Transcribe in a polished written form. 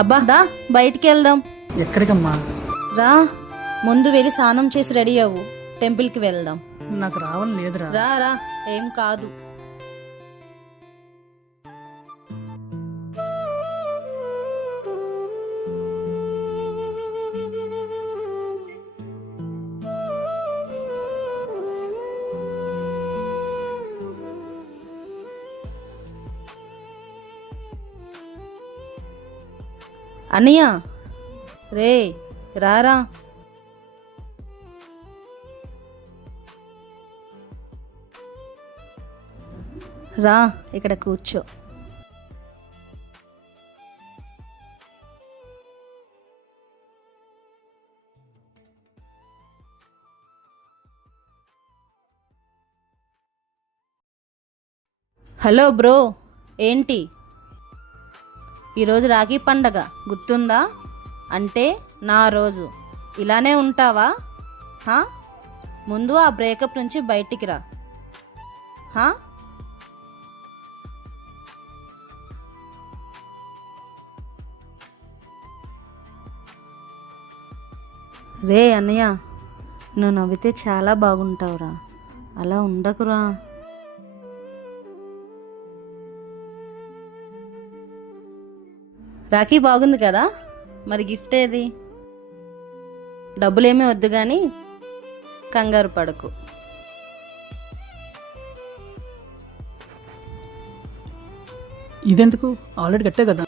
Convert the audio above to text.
అబ్బా దా బయటికి వెళ్దాం. ఎక్కడికమ్మా? రా, ముందు వెళ్ళి స్నానం చేసి రెడీ అవ్వు, టెంపుల్కి వెళ్దాం. నాకు రావాలని లేదురా. రా రా, ఏం కాదు. అన్నయ్య, రే రారా. రా, ఇక్కడ కూర్చో. హలో బ్రో, ఏంటి ఈరోజు రాఖీ పండగ గుర్తుందా? అంటే నా రోజు. ఇలానే ఉంటావా? హా, ముందు ఆ బ్రేకప్ నుంచి బయటికి రా. హా, రే అన్నయ్య, నువ్వు నవ్వితే చాలా బాగుంటావురా, అలా ఉండకురా. రాఖీ బాగుంది కదా, మరి గిఫ్ట్ ఏది? డబ్బులేమీ వద్దు కానీ కంగారు పడకు. ఇదెందుకు? ఆల్రెడీ కట్టే కదా.